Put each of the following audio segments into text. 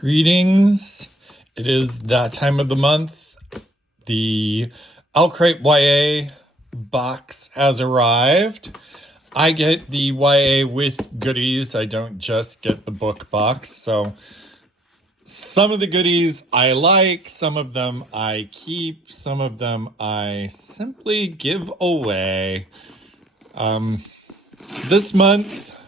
Greetings. It is that time of the month. The owlcrate YA box has arrived. I get the YA with goodies. I don't just get the book box. So some of the goodies I like, some of them I keep, some of them I simply give away. This month,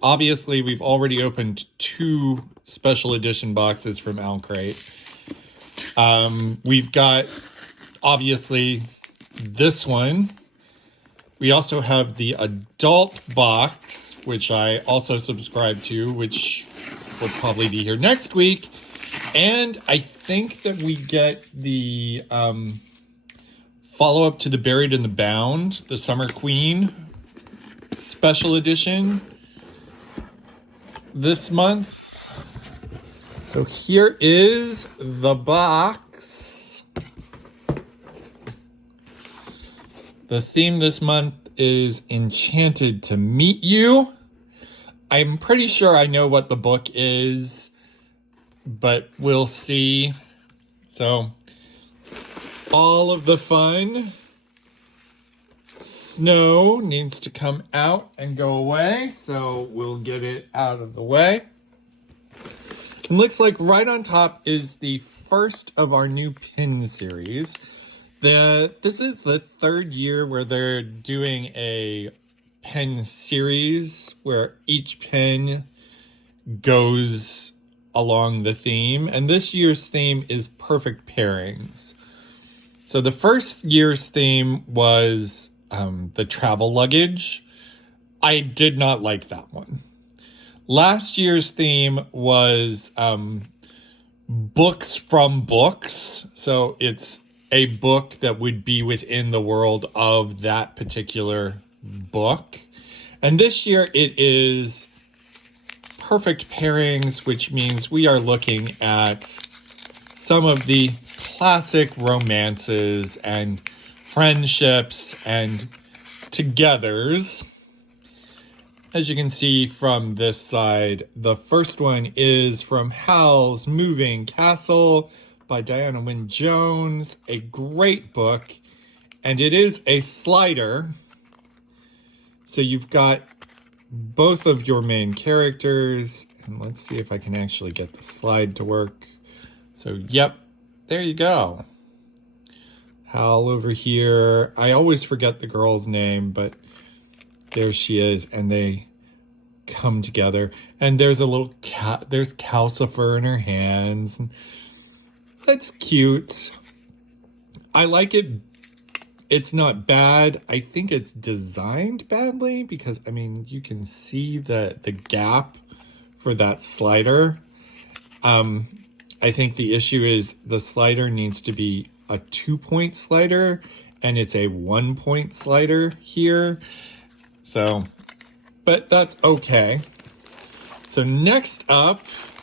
obviously, we've already opened 2 special edition boxes from owlcrate. We've got, obviously, this one. We also have the adult box, which I also subscribe to, which will probably be here next week. And I think that we get the follow-up to the Buried and the Bound, the Summer Queen special edition this month. So here is the box. The theme this month is Enchanted to Meet You. I'm pretty sure I know what the book is, but we'll see. So all of the fun snow needs to come out and go away, so we'll get it out of the way. It looks like right on top is the first of our new pin series. This is the 3rd year where they're doing a pen series where each pen goes along the theme, and this year's theme is perfect pairings. So the first year's theme was the travel luggage. I did not like that one. Last year's theme was books from books. So it's a book that would be within the world of that particular book. And this year it is perfect pairings, which means we are looking at some of the classic romances and friendships and togethers. As you can see from this side, the first one is from Howl's Moving Castle by Diana Wynne Jones, a great book, and it is a slider. So you've got both of your main characters, and let's see if I can actually get the slide to work. So, yep, there you go. Howl over here. I always forget the girl's name, but there she is, and they come together. And there's a little cat. There's Calcifer in her hands. That's cute. I like it. It's not bad. I think it's designed badly because, I mean, you can see the gap for that slider. I think the issue is the slider needs to be a 2-point slider, and it's a 1-point slider here. So, but that's okay. So next up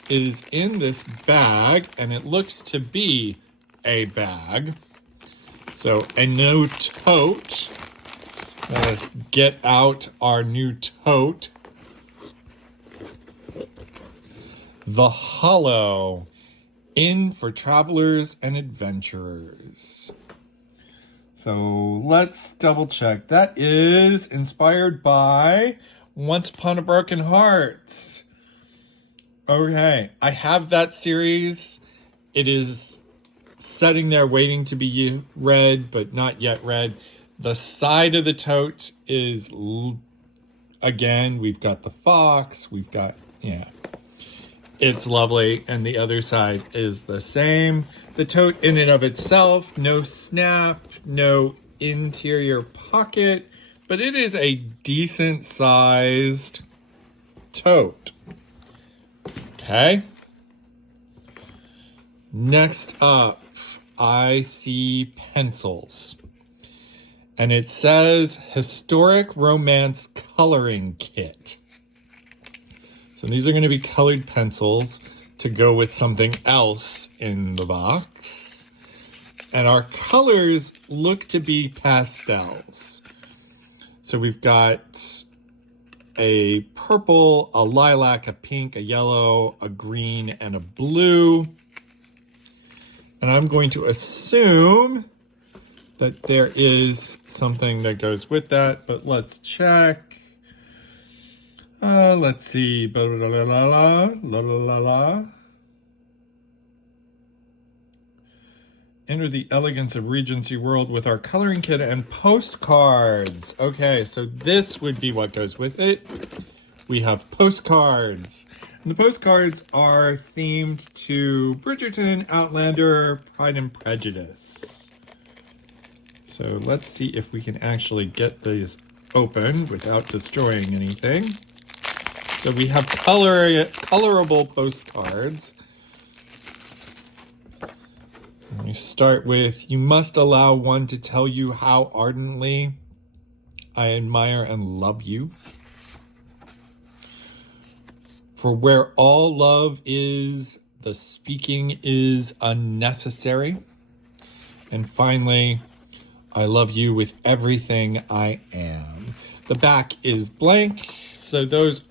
is in this bag, and it looks to be a bag. So a new tote. Let us get out our new tote. The Hollow. In for travelers and adventurers. So let's double check. That is inspired by Once Upon a Broken Heart. Okay, I have that series. It is sitting there waiting to be read, but not yet read. The side of the tote is, again, we've got the fox, we've got, yeah. It's lovely, and the other side is the same. The tote in and of itself, no snap, no interior pocket, but it is a decent sized tote. Okay. Next up, I see pencils. And it says Historic Romance Coloring Kit. So these are going to be colored pencils to go with something else in the box. And our colors look to be pastels. So we've got a purple, a lilac, a pink, a yellow, a green, and a blue. And I'm going to assume that there is something that goes with that, but let's check. Let's see. La la la la la la la. Enter the elegance of Regency World with our coloring kit and postcards. Okay, so this would be what goes with it. We have postcards. And the postcards are themed to Bridgerton, Outlander, Pride and Prejudice. So let's see if we can actually get these open without destroying anything. So we have colorable postcards. We start with, you must allow one to tell you how ardently I admire and love you. For where all love is, the speaking is unnecessary. And finally, I love you with everything I am. The back is blank, so those,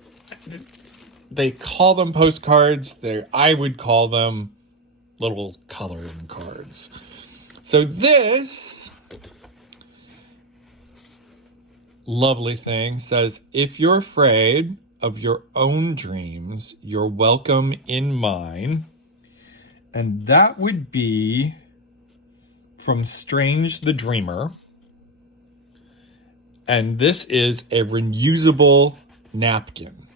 they call them postcards. I would call them little coloring cards. So this lovely thing says, if you're afraid of your own dreams, you're welcome in mine. And that would be from Strange the Dreamer. And this is a reusable napkin.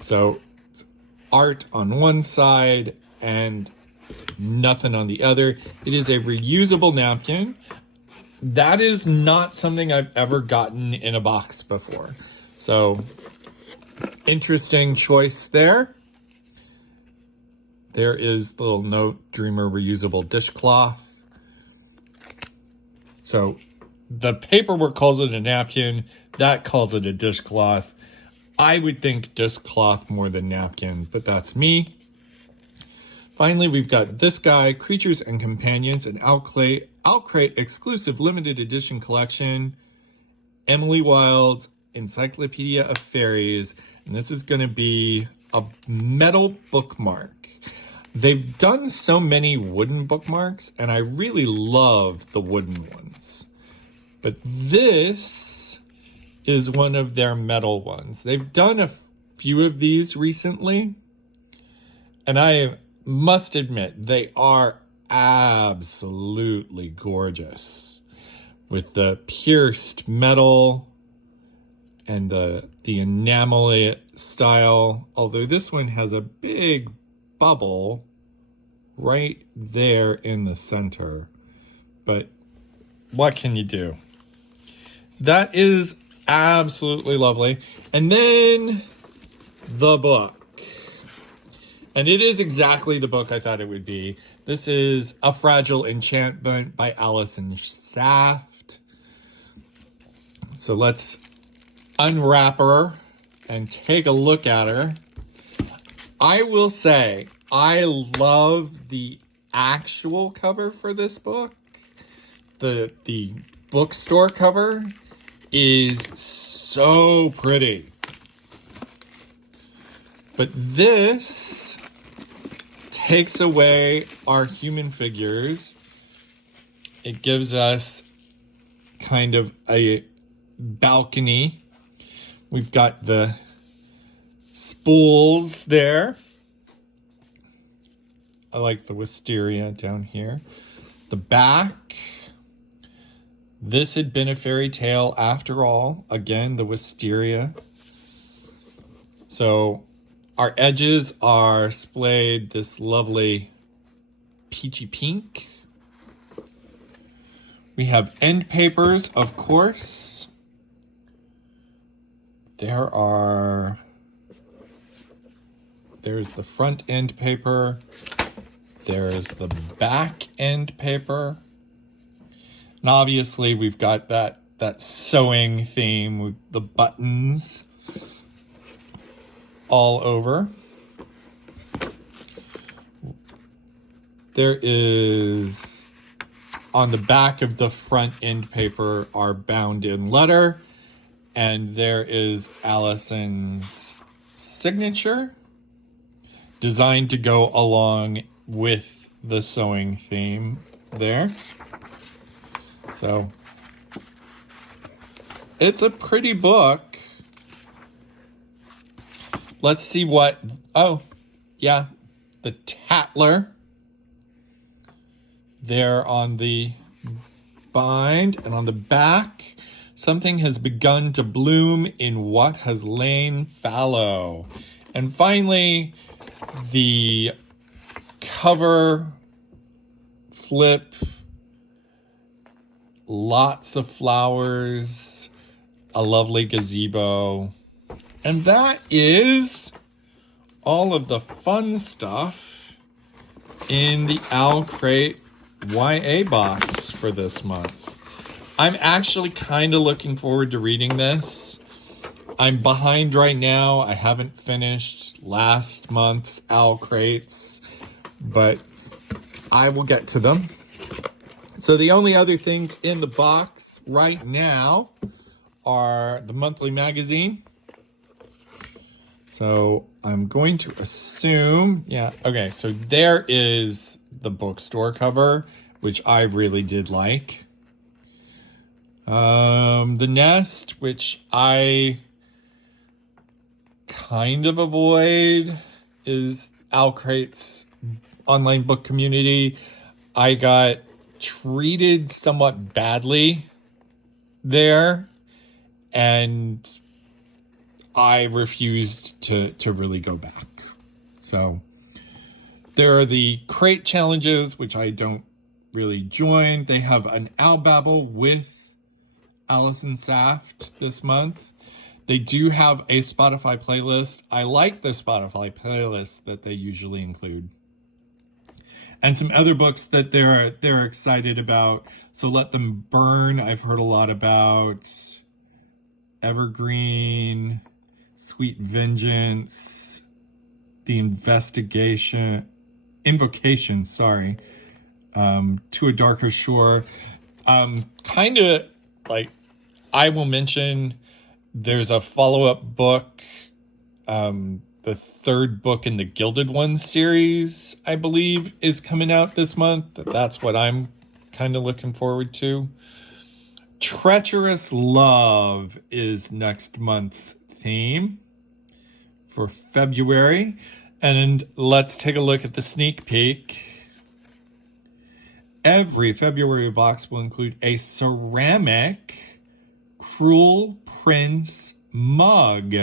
So it's art on one side and nothing on the other. It is a reusable napkin. That is not something I've ever gotten in a box before. So, interesting choice there. There is the little note, Dreamer reusable dishcloth. So, the paperwork calls it a napkin. That calls it a dishcloth. I would think dishcloth more than napkin, but that's me. Finally, we've got this guy, Creatures and Companions, an owlcrate exclusive limited edition collection, Emily Wilde's Encyclopedia of Fairies, and this is going to be a metal bookmark. They've done so many wooden bookmarks, and I really love the wooden ones. But this is one of their metal ones. They've done a few of these recently, and I must admit, they are absolutely gorgeous with the pierced metal and the enamel style. Although this one has a big bubble right there in the center. But what can you do? That is absolutely lovely. And then the book. And it is exactly the book I thought it would be. This is A Fragile Enchantment by Alison Saft. So let's unwrap her and take a look at her. I will say, I love the actual cover for this book. The bookstore cover is so pretty. But this takes away our human figures. It gives us kind of a balcony. We've got the spools there. I like the wisteria down here. The back. This had been a fairy tale after all. Again, the wisteria. So our edges are splayed this lovely peachy pink. We have end papers, of course. There's the front end paper. There's the back end paper. And obviously we've got that sewing theme with the buttons all over. There is, on the back of the front end paper, our bound in letter, And there is Allison's signature, designed to go along with the sewing theme there. So it's a pretty book. Let's see what, oh yeah, the Tatler there on the bind, and on the back, something has begun to bloom in what has lain fallow. And finally, the cover flip, lots of flowers, a lovely gazebo. And that is all of the fun stuff in the owlcrate YA box for this month. I'm actually kind of looking forward to reading this. I'm behind right now. I haven't finished last month's owlcrates, but I will get to them. So the only other things in the box right now are the monthly magazine. So I'm going to assume, yeah, okay, so there is the bookstore cover, which I really did like. The Nest, which I kind of avoid, is owlcrate's online book community. I got treated somewhat badly there, and I refused to really go back. So there are the crate challenges, which I don't really join. They have an Owl Babble with Allison Saft this month. They do have a Spotify playlist. I like the Spotify playlist that they usually include. And some other books that they're excited about. So Let Them Burn, I've heard a lot about. Evergreen, Sweet Vengeance, The Invocation, To a Darker Shore. Kind of like, I will mention there's a follow-up book, the third book in the Gilded Ones series, I believe, is coming out this month. That's what I'm kind of looking forward to. Treacherous Love is next month's theme for February. And let's take a look at the sneak peek. Every February box will include a ceramic Cruel Prince mug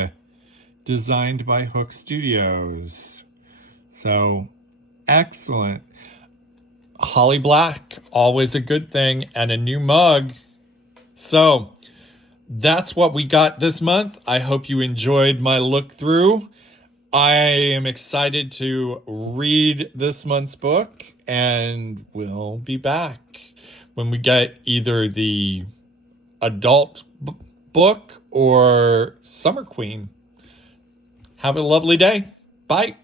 designed by Hook Studios. So excellent. Holly Black, always a good thing, and a new mug. So that's what we got this month. I hope you enjoyed my look through. I am excited to read this month's book, and we'll be back when we get either the adult book or Summer Queen. Have a lovely day. Bye.